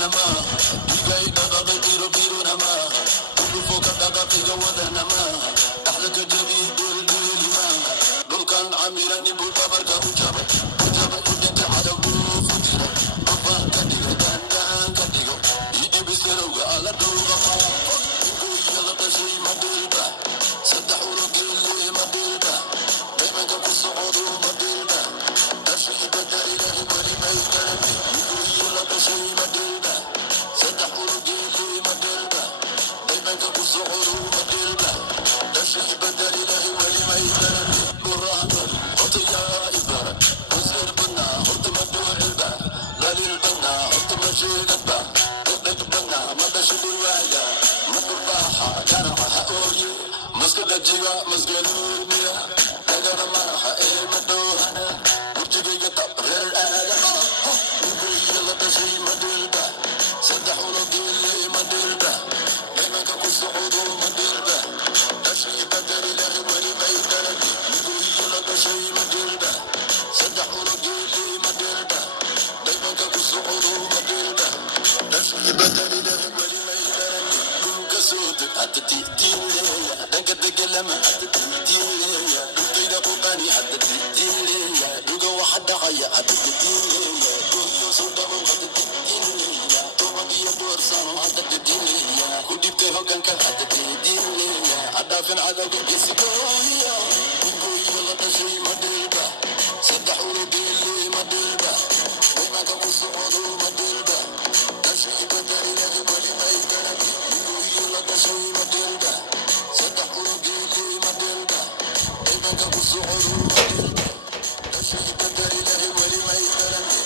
nama Igai daga biro biro nama Tulu foka daga tiga wada nama Ahlaka jadi dul dul lima Bukan amiran ibu kabar ka ucabat Ucabat udenta ada bufutira Apa kadiga dandang kadiga Idi bisero ga ala doga ma Ibu yala tasri madilba Sadahulu gili madilba Bema ka kusuuru madilba Tashi badari lahi wali maikarami Ibu yala tasri madilba Sadahulu gili madilba Bema ka kusuuru madilba Tashi badari lahi wali maikarami Burahman, Otiya Ibarat Wazir Bana, Otimadu Ilba Lalil Bana, Otimashil Abba Otik Bana, Madashil Waya Makurbaha, Garaha Oye Maskada Jiwa, Masgalumia Nagara Maraha, El Madohana Urtibiga Taprer Ada Uguya Latashi Madilba Sadahulu Gili Madilba Emaka Kusuuru Madilba Tashi Badari Lahi Wali Maidarati Tashi Madilba Sadahulu Gili Madilba Emaka Kusuuru Madilba Tashi Badari Lahi Wali Maidarati Kuka Sud Atati Dileya Daga Daga Lama Atati Dileya Dukida Kubani Atati Dileya Duga Wahada Haya Atati Dileya Kuyo Sudamu Atati Dileya Tomagiya Borsano Atati Dileya Kudipte Hoganka Atati Dileya Adafin Adaga Isikoya Kuyo Latashi Madilba Sadahulu Gili Madilba Emaka Kusuuru Madilba Tashi Badari Lahi Wali Maikarami Kuyo Latashi Madilba Sadahulu Gili Madilba Emaka Kusuuru Madilba Tashi Badari Lahi Wali Maikarami